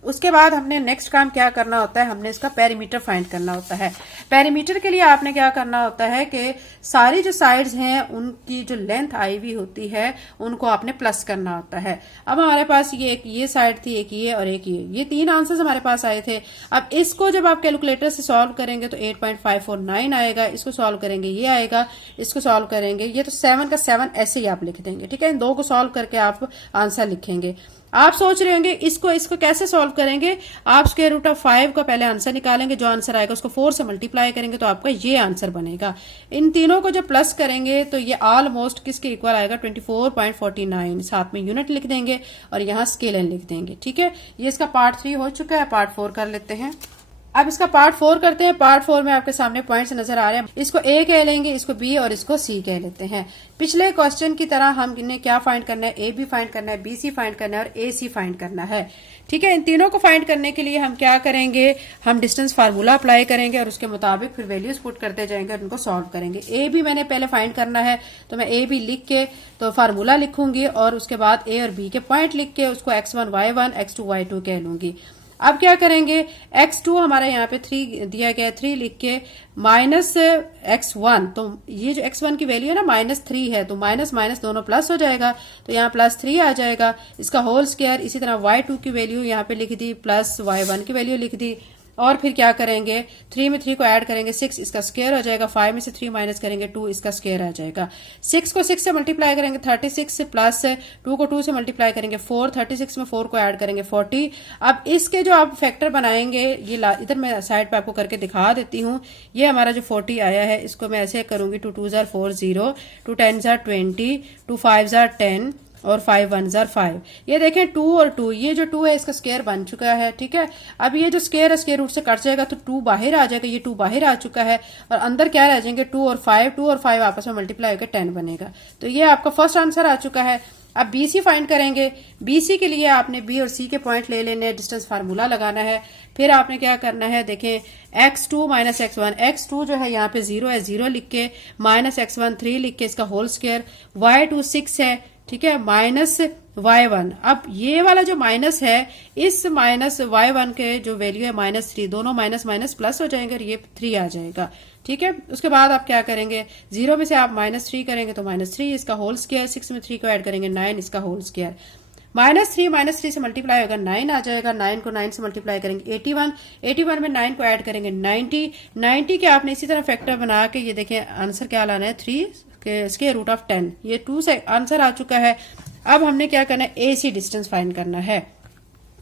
उसके बाद हमने नेक्स्ट काम क्या करना होता है, हमने इसका पेरीमीटर फाइंड करना होता है। पेरीमीटर के लिए आपने क्या करना होता है कि सारी जो साइड्स हैं उनकी जो लेंथ आई हुई होती है उनको आपने प्लस करना होता है। अब हमारे पास ये एक ये साइड थी, एक ये और एक ये 3 आंसर्स हमारे पास आए थे। अब इसको जब आप कैलकुलेटर से सॉल्व करेंगे तो 8.549 आएगा, इसको सॉल्व करेंगे ये आएगा, इसको सॉल्व करेंगे ये, तो 7 का 7 ऐसे ही आप लिख देंगे, ठीक है। इन 2 को सॉल्व करके आप आंसर लिखेंगे। आप सोच रहे होंगे इसको कैसे सॉल्व करेंगे, आप स्क्वायर रूट ऑफ 5 का पहले आंसर निकालेंगे, जो आंसर आएगा उसको 4 से मल्टीप्लाई करेंगे तो आपका ये आंसर बनेगा। इन तीनों को जब प्लस करेंगे तो ये ऑलमोस्ट किसके इक्वल आएगा, 24.49, साथ में यूनिट लिख देंगे और यहाँ स्केलन लिख देंगे, ठीक है। ये इसका पार्ट 3 हो चुका है, पार्ट 4 कर लेते हैं। अब इसका पार्ट 4 करते हैं। पार्ट 4 में आपके सामने पॉइंट्स नजर आ रहे हैं, इसको ए कह लेंगे, इसको बी और इसको सी कह लेते हैं। पिछले क्वेश्चन की तरह हमने क्या फाइंड करना है, ए बी फाइंड करना है, बी सी फाइंड करना है और ए सी फाइंड करना है, ठीक है। इन तीनों को फाइंड करने के लिए हम क्या करेंगे, हम डिस्टेंस फार्मूला अप्लाई करेंगे और उसके मुताबिक फिर वैल्यूज पुट करते जाएंगे और उनको सॉल्व करेंगे। ए बी मैंने पहले फाइंड करना है तो मैं ए बी लिख के तो फार्मूला लिखूंगी और उसके बाद ए और बी के पॉइंट लिख के उसको x1 y1 x2 y2 कह लूंगी। अब क्या करेंगे, x2 हमारा यहाँ पे 3 दिया गया है, 3 लिख के माइनस x1, तो ये जो x1 की वैल्यू है ना -3 है, तो माइनस माइनस दोनों प्लस हो जाएगा, तो यहाँ +3 आ जाएगा, इसका होल स्क्वायर। इसी तरह y2 की वैल्यू यहाँ पे लिख दी, प्लस y1 की वैल्यू लिख दी, और फिर क्या करेंगे, 3 में 3 को ऐड करेंगे 6, इसका स्क्वायर हो जाएगा, 5 में से 3 माइनस करेंगे 2, इसका स्क्वायर आ जाएगा। 6 को 6 से मल्टीप्लाई करेंगे 36, प्लस 2 को 2 से मल्टीप्लाई करेंगे 4, 36 में 4 को ऐड करेंगे 40। अब इसके जो आप फैक्टर बनाएंगे, ये इधर मैं साइड पे आपको करके दिखा देती हूँ। ये हमारा जो 40 आया है इसको मैं ऐसे करूंगी, 2 2 जार 4 0, 2 10 जार 20, 2 5 जार 10 और 5 1 जार 5। ये देखें 2 और 2, ये जो 2 है इसका स्क्वायर बन चुका है, ठीक है। अब ये जो स्क्वायर है स्क्वायर रूट से कट जाएगा तो 2 बाहर आ जाएगा, ये 2 बाहर आ चुका है और अंदर क्या रह जाएंगे 2 और 5 आपस में मल्टीप्लाई होकर 10 बनेगा। तो ये आपका फर्स्ट आंसर आ चुका है। अब BC फाइंड करेंगे। BC के लिए आपने B और C के पॉइंट ले लेने, डिस्टेंस फार्मूला लगाना है। फिर आपने क्या करना है, देखें x2 माइनस x1, x2 जो है यहाँ पे 0 है, 0 लिख के, माइनस x1 3 लिख के इसका होल स्क्वायर, y2 6 है, ठीक है, माइनस y1। अब ये वाला जो माइनस है, इस माइनस y1 के जो वैल्यू है -3, दोनों माइनस माइनस प्लस हो जाएंगे और ये 3 आ जाएगा, ठीक है। उसके बाद आप क्या करेंगे, 0 में से आप -3 करेंगे तो -3 इसका होल स्क्वायर, 6 में 3 को ऐड करेंगे 9 इसका होल स्क्वायर, -3 से मल्टीप्लाई होगा 9 आ जाएगा, 9 को 9 से मल्टीप्लाई करेंगे 81, 81 में 9 को ऐड करेंगे 90, 90 के आपने इसी तरह फैक्टर बना के ये देखें आंसर क्या लाना है, 3 के स्क्वायर रूट ऑफ 10, ये 2 से आंसर आ चुका है। अब हमने क्या करना है, AC डिस्टेंस फाइंड करना है।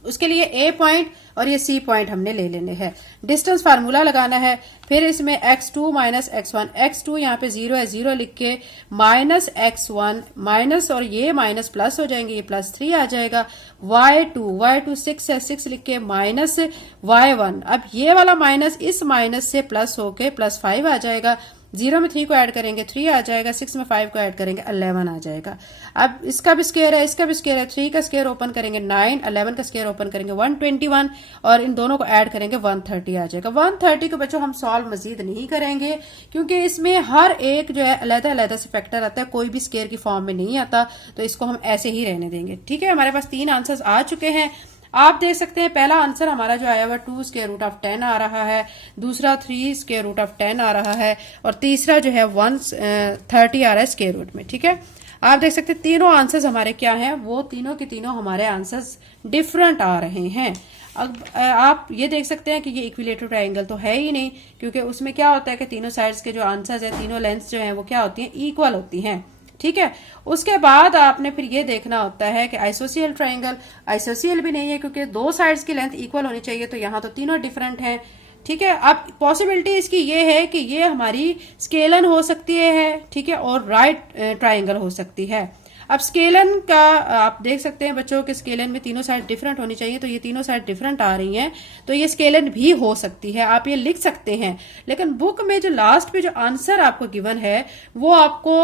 उसके लिए A पॉइंट और ये C पॉइंट हमने ले लेने हैं। डिस्टेंस फार्मूला लगाना है। फिर इसमें x2 माइनस x1, x2 यहाँ पे 0 है, 0 लिख के माइनस x1 माइनस और ये माइनस प्लस हो जाएंगे, ये +3 आ जाएगा, y2 6 है, 6 लिख के माइनस y1। अब ये वाला माइनस इस माइनस से प्लस होके +5 आ जाएगा, 0 में 3 को ऐड करेंगे 3 आ जाएगा, 6 में 5 को ऐड करेंगे 11 आ जाएगा। अब इसका भी स्क्वायर है, इसका भी स्क्वायर है, 3 का स्क्वायर ओपन करेंगे 9, 11 का स्क्वायर ओपन करेंगे 121 और इन दोनों को ऐड करेंगे 130 आ जाएगा। 130 को बच्चों हम सॉल्व मजीद नहीं करेंगे क्योंकि इसमें हर एक जो है अलग-अलग से फैक्टर आता है, कोई भी स्क्वायर की फॉर्म में नहीं आता, तो इसको हम ऐसे ही रहने देंगे, ठीक है। हमारे पास 3 आंसर्स आ चुके हैं। आप देख सकते हैं पहला आंसर हमारा जो आया हुआ 2 स्क्वायर रूट ऑफ 10 आ रहा है, दूसरा 3 स्क्वायर रूट ऑफ 10 आ रहा है और तीसरा जो है 130 आ रहा है स्क्वायर रूट में, ठीक है। आप देख सकते हैं तीनों आंसर्स हमारे क्या हैं, वो तीनों के तीनों हमारे आंसर्स डिफरेंट आ रहे हैं। अब आप ये देख सकते हैं कि ये इक्विलेटरल ट्रायंगल तो है ही नहीं, क्योंकि उसमें क्या होता है कि तीनों साइड्स के जो आंसर्स है, तीनों लेंथ्स जो हैं वो क्या होती हैं, इक्वल होती हैं, ठीक है। उसके बाद आपने फिर ये देखना होता है कि आइसोसियल ट्रायंगल, आइसोसियल भी नहीं है क्योंकि दो साइड्स की लेंथ इक्वल होनी चाहिए, तो यहाँ तो तीनों डिफरेंट हैं, ठीक है। अब पॉसिबिलिटी इसकी ये है कि ये हमारी स्केलन हो सकती है, ठीक है, और राइट ट्रायंगल हो सकती है। अब स्केलन का आप देख सकते हैं बच्चों के स्केलन में तीनों साइड डिफरेंट होनी चाहिए, तो ये तीनों साइड डिफरेंट आ रही हैं, तो ये स्केलन भी हो सकती है, आप ये लिख सकते हैं। लेकिन बुक में जो लास्ट पे जो आंसर आपको गिवन है वो आपको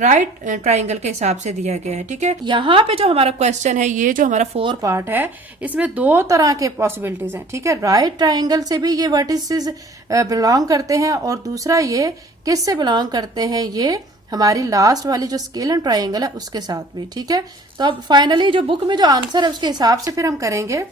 राइट ट्राइंगल के हिसाब से दिया गया है, ठीक है। यहाँ पे जो हमारा क्वेश्चन है, ये जो हमारा 4 पार्ट है, इसमें 2 तरह के पॉसिबिलिटीज हैं, ठीक है। राइट ट्राइंगल से भी ये वर्टिसेस बिलोंग करते हैं और दूसरा ये किस से बिलोंग करते हैं, ये हमारी लास्ट वाली जो स्केलन ट्रायंगल है उसके साथ भी, ठीक है। तो अब फाइनली जो बुक में जो आंसर है उसके हिसाब से फिर हम करेंगे।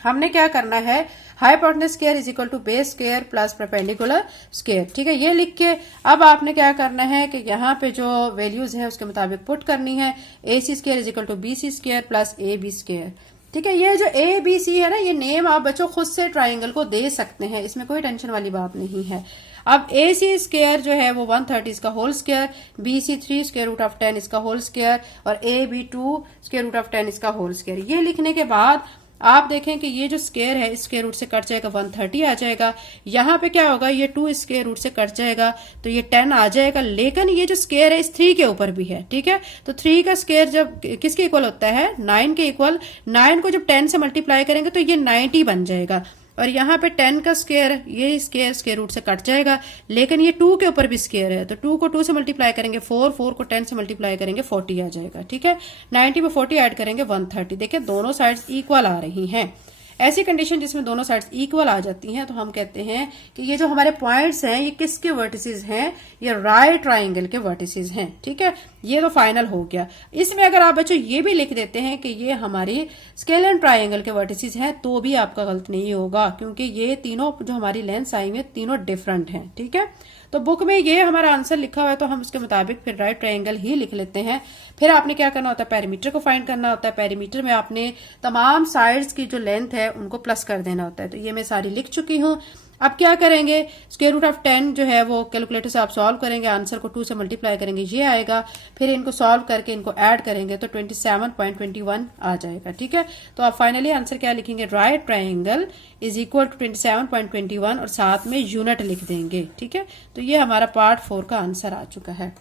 हमने क्या करना है, hypotenuse square is equal to base square plus perpendicular square, ठीक है, ये लिख के अब आपने क्या करना है कि यहाँ पे जो वैल्यूज है उसके मुताबिक पुट करनी है। AC square is equal to BC square plus AB square, ठीक है। ये जो ABC है ना, ये नेम आप बच्चों खुद से ट्राइंगल को दे सकते हैं, इसमें कोई टेंशन वाली बात नहीं है। अब AC स्क्वायर जो है वो 130 इसका whole square, BC 3 square root of 10 इसका होल स्क्वायर और AB 2 स्क्वायर रूट ऑफ 10 इसका होल स्क्वायर। ये लिखने के बाद आप देखें कि ये जो स्क्वायर है इस स्क्वायर रूट से कट जाएगा, 130 आ जाएगा। यहाँ पे क्या होगा, ये 2 स्क्वायर रूट से कट जाएगा तो ये 10 आ जाएगा, लेकिन ये जो स्क्वायर है इस 3 के ऊपर भी है, ठीक है। तो 3 का स्क्वायर जब किसके इक्वल होता है, 9 के इक्वल, 9 को जब 10 से मल्टीप्लाई करेंगे तो ये 90 बन जाएगा और यहाँ पे 10 का स्क्वायर, ये स्क्वायर रूट से कट जाएगा, लेकिन ये 2 के ऊपर भी स्क्वायर है, तो 2 को 2 से मल्टीप्लाई करेंगे 4, 4 को 10 से मल्टीप्लाई करेंगे 40 आ जाएगा, ठीक है। 90 में 40 ऐड करेंगे 130। देखिए दोनों साइड्स इक्वल आ रही हैं। ऐसी कंडीशन जिसमें दोनों साइड्स इक्वल आ जाती हैं तो हम कहते हैं कि ये जो हमारे पॉइंट्स हैं ये किसके वर्टिसेस हैं, ये राइट ट्राइंगल के वर्टिसेस हैं, ठीक है। ये तो फाइनल हो गया। इसमें अगर आप बच्चों ये भी लिख देते हैं कि ये हमारी स्केलन ट्राइंगल के वर्टिसेस हैं तो भी आपका गलत नहीं होगा, क्योंकि ये तीनों जो हमारी लेंथ्स आई हुई तीनों डिफरेंट हैं, ठीक है। तो बुक में ये हमारा आंसर लिखा हुआ है तो हम उसके मुताबिक फिर राइट ट्रायंगल ही लिख लेते हैं। फिर आपने क्या करना होता है, पेरीमीटर को फाइंड करना होता है। पेरीमीटर में आपने तमाम साइड्स की जो लेंथ है उनको प्लस कर देना होता है। तो ये मैं सारी लिख चुकी हूँ। अब क्या करेंगे, स्क्वायर रूट ऑफ 10 जो है वो कैलकुलेटर से आप सॉल्व करेंगे, आंसर को 2 से मल्टीप्लाई करेंगे, ये आएगा। फिर इनको सॉल्व करके इनको ऐड करेंगे तो 27.21 आ जाएगा, ठीक है। तो आप फाइनली आंसर क्या लिखेंगे, right triangle is equal to 27.21 और साथ में यूनिट लिख देंगे, ठीक है। तो ये हमारा पार्ट 4 का आंसर आ चुका है।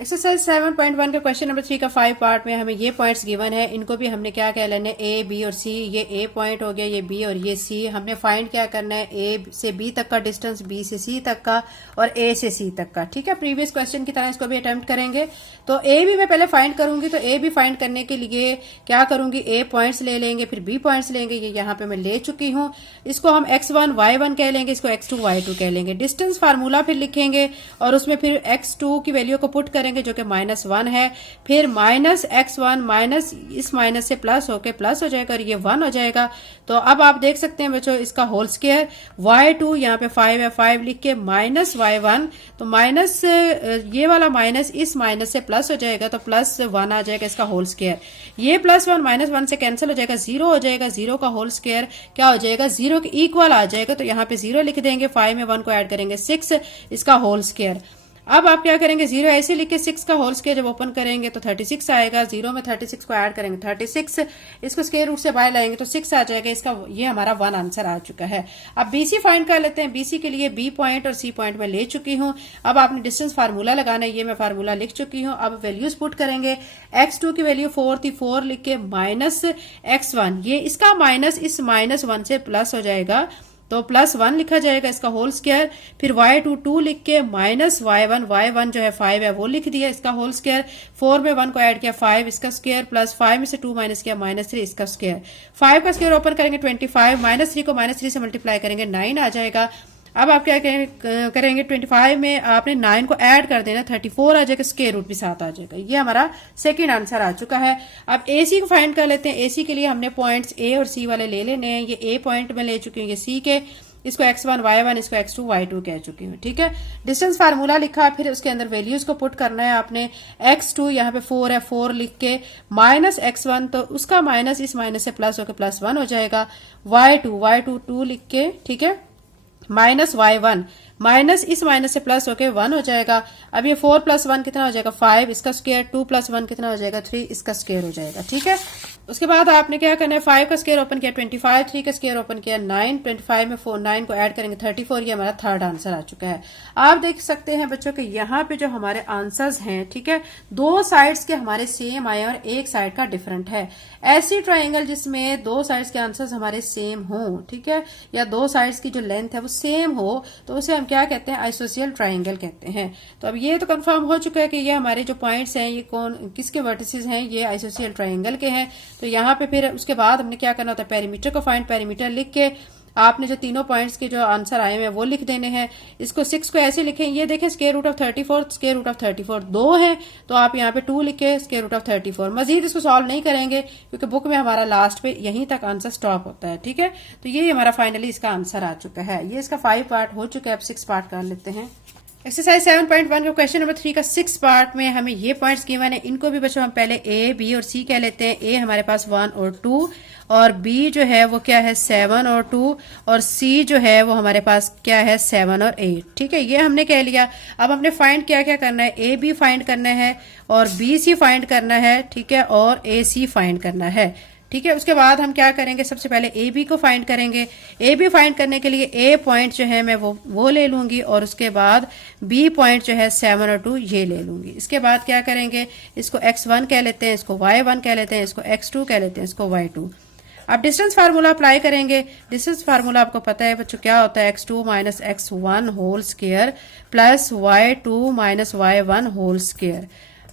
एक्सरसाइज 7.1 का क्वेश्चन नंबर 3 का 5 पार्ट में हमें ये पॉइंट्स गिवन है, इनको भी हमने क्या कह लेना है, ए बी और सी। ये ए पॉइंट हो गया, ये बी और ये सी। हमने फाइंड क्या करना है, ए से बी तक का डिस्टेंस, बी से सी तक का और ए से सी तक का। ठीक है, प्रीवियस क्वेश्चन की तरह इसको भी अटेम्प्ट करेंगे। तो ए भी मैं पहले फाइंड करूंगी, तो ए भी फाइंड करने के लिए क्या करूंगी, ए पॉइंट्स ले लेंगे, फिर बी पॉइंट्स लेंगे। ये यहाँ पे मैं ले चुकी हूँ। इसको हम x1 y1 कह लेंगे, इसको x2 y2 कह लेंगे। डिस्टेंस फार्मूला फिर लिखेंगे और उसमें फिर x2 की वैल्यू को पुट करेंगे जो कि -1 है। फिर -x1 माइनस इस माइनस से प्लस होके प्लस हो जाएगा और ये 1 हो जाएगा। तो अब आप देख सकते हैं बच्चों, इसका होल स्क्वायर y2 यहाँ पे 5 है, 5 लिख के -y1, तो माइनस ये वाला माइनस इस माइनस से प्लस हो जाएगा तो +1 आ जाएगा इसका होल स्क्वायर। ये +1 -1 से कैंसिल हो जाएगा, 0 हो जाएगा। 0 का होल स्क्वायर क्या हो जाएगा, 0 के इक्वल आ जाएगा। तो यहाँ पे 0 लिख देंगे, 5 में 1 को ऐड करेंगे 6 इसका होल स्क्वायर। अब आप क्या करेंगे, 0 ऐसे लिख के 6 का होल स्क्वायर जब ओपन करेंगे तो 36 आएगा। 0 में 36 को ऐड करेंगे 36, इसको स्क्वायर रूट से बाहर लाएंगे तो 6 आ जाएगा। इसका ये हमारा 1 आंसर आ चुका है। अब बीसी फाइंड कर लेते हैं। बीसी के लिए बी पॉइंट और सी पॉइंट में ले चुकी हूँ। अब आपने डिस्टेंस फार्मूला लगाना है, ये मैं फार्मूला लिख चुकी हूँ। अब वैल्यूज पुट करेंगे। x2 की वैल्यू 4 थी, 4 लिख के -x1, ये इसका माइनस इस -1 से प्लस हो जाएगा तो +1 लिखा जाएगा इसका होल स्क्वायर। फिर y2 2 लिख के -y1, y1 जो है 5 है वो लिख दिया इसका होल स्क्वायर। 4 में 1 को ऐड किया 5 इसका स्क्वायर, प्लस 5 में से 2 माइनस किया -3 इसका स्क्वायर। 5 का स्क्वायर ओपन करेंगे 25, -3 को -3 से मल्टीप्लाई करेंगे 9 आ जाएगा। अब आप क्या करेंगे, 25 में आपने 9 को ऐड कर देना, 34 आ जाएगा, स्क्वायर रूट भी साथ आ जाएगा। ये हमारा सेकंड आंसर आ चुका है। अब एसी को फाइंड कर लेते हैं। एसी के लिए हमने पॉइंट्स ए और सी वाले ले लेने हैं। ये ए पॉइंट में ले चुकी हूँ, ये सी के, इसको x1 y1, इसको x2 y2 कह चुकी हूँ। ठीक है, डिस्टेंस फार्मूला लिखा, फिर उसके अंदर वैल्यूज को पुट करना है आपने। x2 यहाँ पे 4 है, 4 लिख के -x1, तो उसका माइनस इस माइनस से प्लस होकर +1 हो जाएगा। y2 2 लिख के, ठीक है, -y1, माइनस इस माइनस से प्लस होके 1 हो जाएगा। अब ये 4 + 1 कितना हो जाएगा, 5 इसका स्क्वायर, 2 + 1 कितना हो जाएगा, 3 इसका स्क्वायर हो जाएगा। ठीक है, उसके बाद आपने क्या करना है, 5 का स्क्वायर ओपन किया 25, 3 का स्क्वायर ओपन किया 9, 25 में 9 को ऐड करेंगे 34। ये हमारा थर्ड आंसर आ चुका है। आप देख सकते हैं बच्चों के यहाँ पे जो हमारे आंसर्स हैं, ठीक है, 2 साइड्स के हमारे सेम आए और एक साइड का डिफरेंट है। ऐसी ट्राइंगल जिसमें 2 साइड्स के आंसर्स हमारे सेम हो, ठीक है, या 2 साइड्स की जो लेंथ है वो सेम हो, तो उसे हम क्या कहते हैं, आइसोसियल ट्राइंगल कहते हैं। तो अब ये तो कंफर्म हो चुका है कि ये हमारे जो पॉइंट्स हैं ये किसके वर्टिसेस हैं, ये आइसोसियल ट्राइंगल के हैं। तो यहाँ पे फिर उसके बाद हमने क्या करना होता है, पेरीमीटर को फाइंड, पेरीमीटर लिख के आपने जो तीनों पॉइंट्स के जो आंसर आए हैं वो लिख देने हैं। इसको 6 को ऐसे लिखें, ये देखें square root of 34, square root of 34 2 है, तो आप यहाँ पे 2 लिखे स्क्वायर रूट ऑफ 34। मजीद इसको सॉल्व नहीं करेंगे क्योंकि बुक में हमारा लास्ट पे यहीं तक आंसर स्टॉप होता है। ठीक है, तो ये हमारा फाइनली इसका आंसर आ चुका है। ये इसका 5 पार्ट हो चुका है। अब 6 पार्ट कर लेते हैं। एक्सरसाइज 7.1 का क्वेश्चन नंबर 3 का 6 पार्ट में हमें ये पॉइंट्स गिवन है, इनको भी बच्चों हम पहले ए, बी और सी कह लेते हैं। ए हमारे पास 1 और 2, और बी जो है वो क्या है 7 और 2, और सी जो है वो हमारे पास क्या है 7 और 8। ठीक है, ये हमने कह लिया। अब हमने फाइंड क्या क्या करना है, ए बी फाइंड करना है और बी सी फाइंड करना है, ठीक है, और ए सी फाइंड करना है। ठीक है, उसके बाद हम क्या करेंगे, सबसे पहले ए बी को फाइंड करेंगे। ए बी फाइंड करने के लिए ए पॉइंट जो है मैं वो ले लूंगी और उसके बाद बी पॉइंट जो है 7 और 2 ये ले लूंगी। इसके बाद क्या करेंगे, इसको x1 कह लेते हैं, इसको y1 कह लेते हैं, इसको x2 कह लेते हैं, इसको y2। अब डिस्टेंस फार्मूला अप्लाई करेंगे। डिस्टेंस फार्मूला आपको पता है बच्चों क्या होता है, x2 minus x1 whole square plus y2 minus y1 whole square.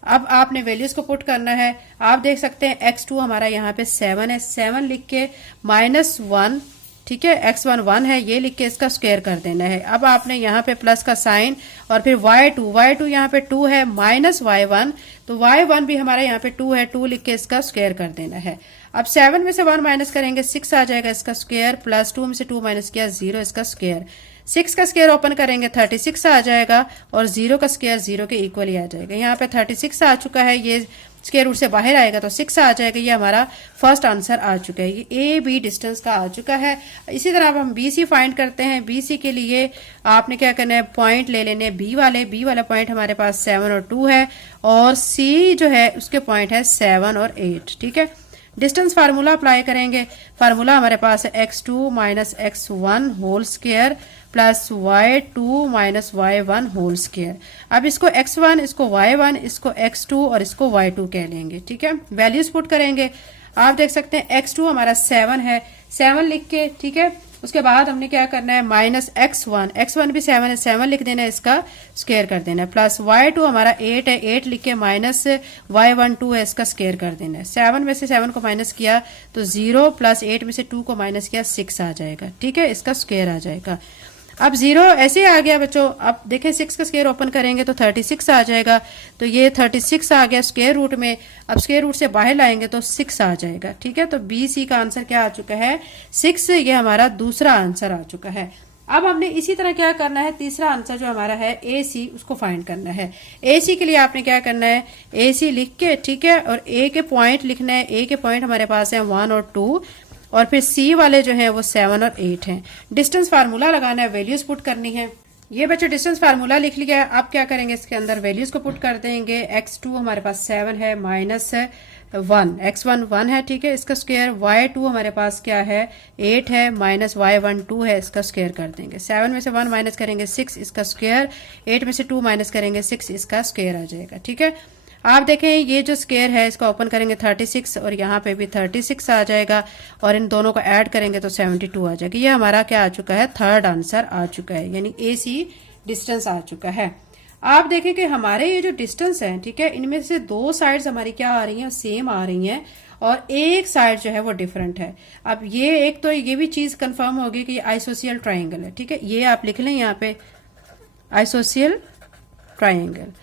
अब आपने वैल्यूज को पुट करना है। आप देख सकते हैं x2 हमारा यहाँ पे 7 है, 7 लिख के -1, ठीक है, x1 1 है, ये लिख के इसका स्क्वायर कर देना है। अब आपने यहाँ पे प्लस का साइन और फिर y2 यहाँ पे 2 है माइनस y1, तो y1 भी हमारा यहाँ पे 2 है, 2 लिख के इसका स्क्वायर कर देना है। अब 7 में से 1 माइनस करेंगे 6 आ जाएगा इसका स्क्वायर, प्लस 2 में से 2 माइनस किया 0 इसका स्क्वायर। 6 का स्क्वायर ओपन करेंगे 36 आ जाएगा और 0 का स्क्वायर 0 के इक्वल ही आ जाएगा। यहाँ पे 36 आ चुका है, ये स्क्वायर रूट से बाहर आएगा तो 6 आ जाएगा। ये हमारा फर्स्ट आंसर आ चुका है। ये ए बी डिस्टेंस का आ चुका है। इसी तरह अब हम बी सी फाइंड करते हैं। बी सी के लिए आपने क्या करना है, पॉइंट ले लेने बी वाला पॉइंट हमारे पास 7 और 2 है, और सी जो है उसके पॉइंट है 7 और 8। ठीक है, डिस्टेंस फार्मूला अप्लाई करेंगे। फार्मूला हमारे पास है x2 minus x1 whole square plus y2 minus y1 whole square. अब इसको x1, इसको y1, इसको x2 और इसको y2 कह लेंगे। ठीक है, वैल्यूज पुट करेंगे। आप देख सकते हैं x2 हमारा 7 है, 7 लिख के, ठीक है, उसके बाद हमने क्या करना है माइनस x1 भी 7 है, 7 लिख देना है, इसका स्क्वायर कर देना है, प्लस y2 हमारा 8 है, 8 लिख के माइनस y1 2 है, इसका स्क्वायर कर देना है। 7 में से 7 को माइनस किया तो 0, प्लस 8 में से 2 को माइनस किया 6 आ जाएगा। ठीक है, इसका स्क्वायर आ जाएगा। अब 0 ऐसे आ गया बच्चों। अब देखें 6 का स्क्वायर ओपन करेंगे तो 36 आ जाएगा। तो ये 36 आ गया स्क्वायर रूट में। अब स्क्वायर रूट से बाहर लाएंगे तो 6 आ जाएगा। ठीक है, तो बी सी का आंसर क्या आ चुका है 6। ये हमारा दूसरा आंसर आ चुका है। अब हमने इसी तरह क्या करना है, तीसरा आंसर जो हमारा है ए सी, उसको फाइंड करना है। ए सी के लिए आपने क्या करना है, ए सी लिख के, ठीक है, और ए के पॉइंट लिखना है। ए के पॉइंट हमारे पास है 1 और 2, और फिर सी वाले जो हैं वो 7 और 8 हैं। डिस्टेंस फार्मूला लगाना है, वैल्यूज पुट करनी है। ये बच्चों डिस्टेंस फार्मूला लिख लिया है। अब क्या करेंगे, इसके अंदर वैल्यूज को पुट कर देंगे। x2 हमारे पास 7 है, माइनस 1, x1 1 है, ठीक है, इसका स्क्वायर। y2 हमारे पास क्या है 8 है, माइनस y1 2 है, इसका स्क्वायर कर देंगे। 7 में से 1 माइनस करेंगे 6, इसका स्क्वायर। 8 में से 2 माइनस करेंगे 6, इसका स्क्वायर आ जाएगा। ठीक है, आप देखें ये जो स्क्वायर है इसका ओपन करेंगे 36, और यहाँ पे भी 36 आ जाएगा, और इन दोनों को ऐड करेंगे तो 72 आ जाएगा। ये हमारा क्या आ चुका है, थर्ड आंसर आ चुका है, यानी ए सी डिस्टेंस आ चुका है। आप देखें कि हमारे ये जो डिस्टेंस है, ठीक है, इनमें से 2 साइड्स हमारी क्या आ रही हैं, सेम आ रही हैं, और एक साइड जो है वो डिफरेंट है। अब ये एक तो ये भी चीज कंफर्म होगी कि ये आइसोसियल ट्राइंगल है। ठीक है, ये आप लिख लें यहाँ पे आइसोसियल ट्राइंगल।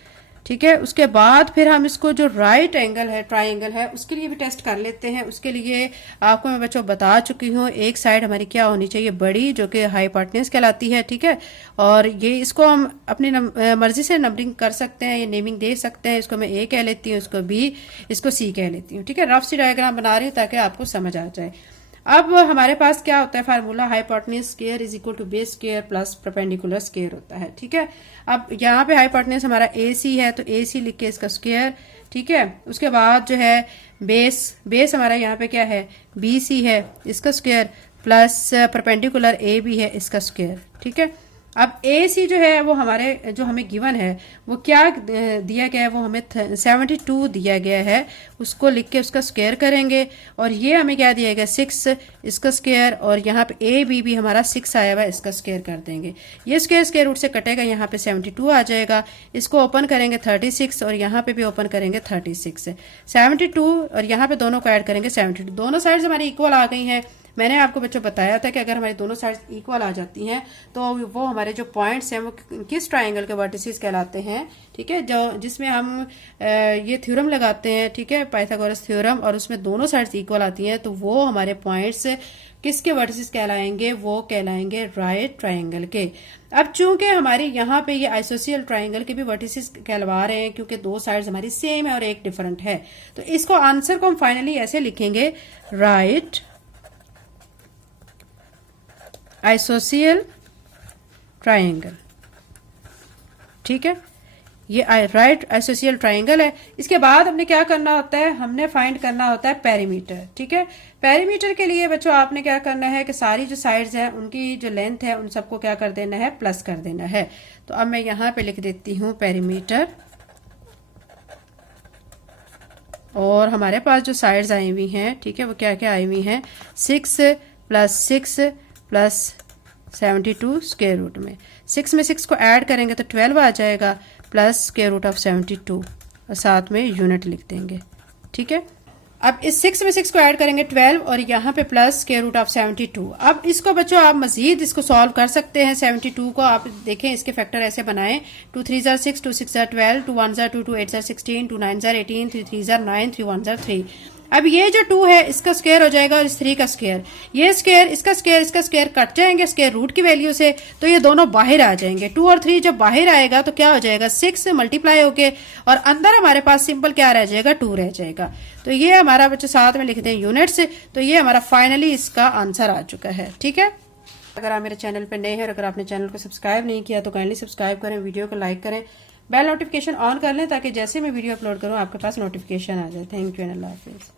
ठीक है, उसके बाद फिर हम इसको जो राइट एंगल है, ट्राइंगल है, उसके लिए भी टेस्ट कर लेते हैं। उसके लिए आपको मैं बच्चों बता चुकी हूँ, एक साइड हमारी क्या होनी चाहिए, बड़ी, जो कि हाइपोटेन्यूज कहलाती है। ठीक है, और ये इसको हम अपनी मर्जी से नंबरिंग कर सकते हैं, ये नेमिंग दे सकते हैं। इसको मैं ए कह लेती हूँ, इसको बी, इसको सी कह लेती हूँ। ठीक है, रफ सी डायग्राम बना रही हूँ ताकि आपको समझ आ जाए। अब हमारे पास क्या होता है formula, hypotenuse square is equal to base square plus perpendicular square होता है। ठीक है, अब यहाँ पे हाइपोटेन्यूज हमारा ए सी है, तो ए सी लिख के इसका स्क्वायर। ठीक है, उसके बाद जो है बेस हमारा यहाँ पे क्या है, बी सी है, इसका square, plus perpendicular A B है, इसका स्क्वायर। ठीक है, अब ए सी जो है वो हमारे जो हमें गिवन है वो क्या दिया गया है, वो हमें 72 दिया गया है, उसको लिख के उसका स्क्वायर करेंगे। और ये हमें क्या दिया गया 6, इसका स्क्वायर, और यहाँ पे ए बी भी हमारा 6 आया हुआ है, इसका स्क्वायर कर देंगे। ये स्क्वायर रूट से कटेगा, यहाँ पे 72 आ जाएगा। इसको ओपन करेंगे 36, और यहाँ पे भी ओपन करेंगे 36, 72, और यहाँ पे दोनों को ऐड करेंगे 72। दोनों साइड्स हमारी इक्वल आ गई हैं। मैंने आपको बच्चों बताया था कि अगर हमारी दोनों साइड्स इक्वल आ जाती हैं तो वो हमारे जो पॉइंट्स हैं वो किस ट्राइंगल के वर्टिसेस कहलाते हैं। ठीक है, जो जिसमें हम ये थ्योरम लगाते हैं, ठीक है, पाइथागोरस थ्योरम, और उसमें दोनों साइड्स इक्वल आती हैं, तो वो हमारे पॉइंट्स किसके वर्टिसेस कहलाएंगे, वो कहलाएंगे राइट ट्राइंगल के। अब चूंकि हमारे यहाँ पे ये आइसोसियल ट्राइंगल के भी वर्टिसेस कहलवा रहे हैं, क्योंकि 2 साइड्स हमारी सेम है और एक डिफरेंट है, तो इसको आंसर को हम फाइनली ऐसे लिखेंगे, राइट आइसोसियल ट्राइंगल। ठीक है, ये राइट आइसोसियल ट्राइंगल है। इसके बाद हमने क्या करना होता है, हमने फाइंड करना होता है पेरीमीटर। ठीक है, पेरीमीटर के लिए बच्चों आपने क्या करना है कि सारी जो साइड्स हैं उनकी जो लेंथ है उन सबको क्या कर देना है, प्लस कर देना है। तो अब मैं यहाँ पे लिख देती हूँ पेरीमीटर, और हमारे पास जो साइड्स आई हुई हैं, ठीक है, वो क्या क्या आई हुई हैं, 6 + 6 + 72 स्क्वायर रूट में। 6 में 6 को ऐड करेंगे तो 12 आ जाएगा, प्लस स्क्वायर रूट ऑफ 72, और साथ में यूनिट लिख देंगे। ठीक है, अब इस 6 में 6 को ऐड करेंगे 12, और यहाँ पे प्लस स्क्वायर रूट ऑफ 72। अब इसको बच्चों आप मजीद इसको सॉल्व कर सकते हैं। 72 को आप देखें, इसके फैक्टर ऐसे बनाएं, 2 3 jar 6, 2 6 jar 12, 2 1 jar 2, 2 8 jar 16, 2 9 jar 18, 3 3 jar 9, 3 1 jar 3। अब ये जो 2 है इसका स्क्वायर हो जाएगा, और इस 3 का स्क्वायर, ये स्क्वायर, इसका स्क्वायर कट जाएंगे स्क्वायर रूट की वैल्यू से, तो ये दोनों बाहर आ जाएंगे। 2 और 3 जब बाहर आएगा तो क्या हो जाएगा, 6 मल्टीप्लाई होके, और अंदर हमारे पास सिंपल क्या रह जाएगा, 2 रह जाएगा। तो ये हमारा बच्चों साथ में लिखते हैं यूनिट्स, तो ये हमारा फाइनली इसका आंसर आ चुका है। ठीक है, अगर आप मेरे चैनल पर नए हैं और अगर आपने चैनल को सब्सक्राइब नहीं किया तो काइंडली सब्सक्राइब करें, वीडियो को लाइक करें, बेल नोटिफिकेशन ऑन कर लें ताकि जैसे मैं वीडियो अपलोड करूं आपके पास नोटिफिकेशन आ जाए। Thank you and Allah Hafiz.